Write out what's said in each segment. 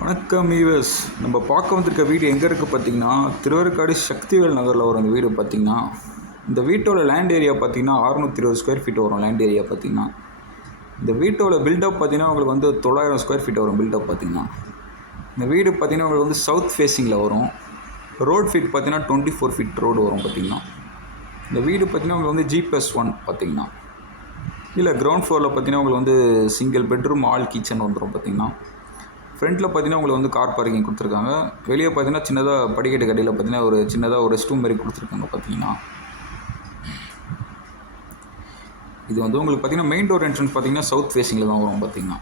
வணக்கம் யூஎஸ். நம்ம பார்க்க வந்திருக்க வீடு எங்கே இருக்குது பார்த்திங்கன்னா, திருவேற்காடு சக்திவேல் நகரில் வரும் இந்த வீடு பார்த்திங்கன்னா. இந்த வீட்டோட லேண்ட் ஏரியா பார்த்திங்கன்னா 620 ஸ்கொயர் ஃபீட் வரும். லேண்ட் ஏரியா பார்த்திங்கன்னா இந்த வீட்டோட பில்டப் பார்த்திங்கன்னா உங்களுக்கு வந்து 900 ஸ்கொயர் ஃபீட் வரும். பில்டப் பார்த்திங்கன்னா இந்த வீடு பார்த்திங்கன்னா உங்களுக்கு வந்து சவுத் ஃபேஸிங்கில் வரும். ரோட் ஃபீட் பார்த்திங்கன்னா 24 ஃபீட் ரோடு வரும் பார்த்திங்கன்னா. இந்த வீடு பார்த்திங்கன்னா உங்களுக்கு வந்து G+1 பார்த்திங்கன்னா. இல்லை கிரவுண்ட் ஃப்ளோரில் பார்த்திங்கன்னா உங்களுக்கு வந்து சிங்கிள் பெட்ரூம் ஆல் கிச்சன் வந்துடும் பார்த்திங்கன்னா. ஃப்ரண்ட்டில் பார்த்தீங்கன்னா உங்களுக்கு வந்து கார் பார்க்கிங் கொடுத்துருக்காங்க. வெளியே பார்த்தீங்கன்னா சின்னதாக படிக்கட்டு கடையில் பார்த்தீங்கன்னா ஒரு சின்னதாக ஒரு ரெஸ்ட் ரூம் மாதிரி கொடுத்துருக்காங்க பார்த்தீங்கன்னா. இது வந்து உங்களுக்கு பார்த்தீங்கன்னா மெயின் டோர் என்ட்ரன்ஸ் பார்த்தீங்கன்னா சவுத் ஃபேஸிங்கில் தான் வரும் பார்த்தீங்கன்னா.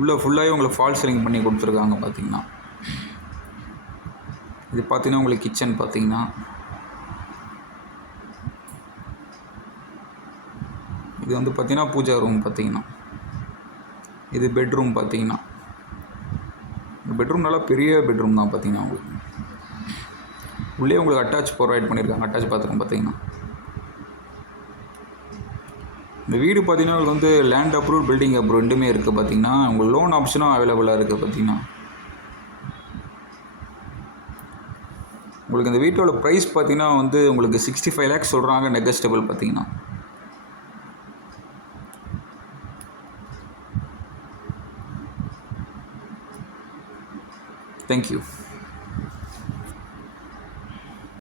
உள்ளே ஃபுல்லாகவே உங்களுக்கு ஃபால் சீலிங் பண்ணி கொடுத்துருக்காங்க பார்த்தீங்கன்னா. இது பார்த்தீங்கன்னா உங்களுக்கு கிச்சன் பார்த்தீங்கன்னா. இது வந்து பார்த்தீங்கன்னா பூஜா ரூம் பார்த்தீங்கன்னா. இது பெட்ரூம் பார்த்தீங்கன்னா. இந்த பெட்ரூம் நல்லா பெரிய பெட்ரூம் தான் பார்த்தீங்கன்னா. உங்களுக்கு உள்ளே உங்களுக்கு அட்டாச் ப்ரொவைட் பண்ணியிருக்காங்க. அட்டாச் பாத்ரூம் பார்த்தீங்கன்னா. இந்த வீடு பார்த்தீங்கன்னா உங்களுக்கு வந்து லேண்ட் அப்ரூவ் பில்டிங் அப்ரூவ் ரெண்டுமே இருக்குது பார்த்தீங்கன்னா. உங்களுக்கு லோன் ஆப்ஷனும் அவைலபிளாக இருக்குது பார்த்தீங்கன்னா. உங்களுக்கு இந்த வீட்டோட ப்ரைஸ் பார்த்தீங்கன்னா வந்து உங்களுக்கு 65 lakhs சொல்கிறாங்க. நெகஸ்டபிள் பார்த்தீங்கன்னா. Thank you.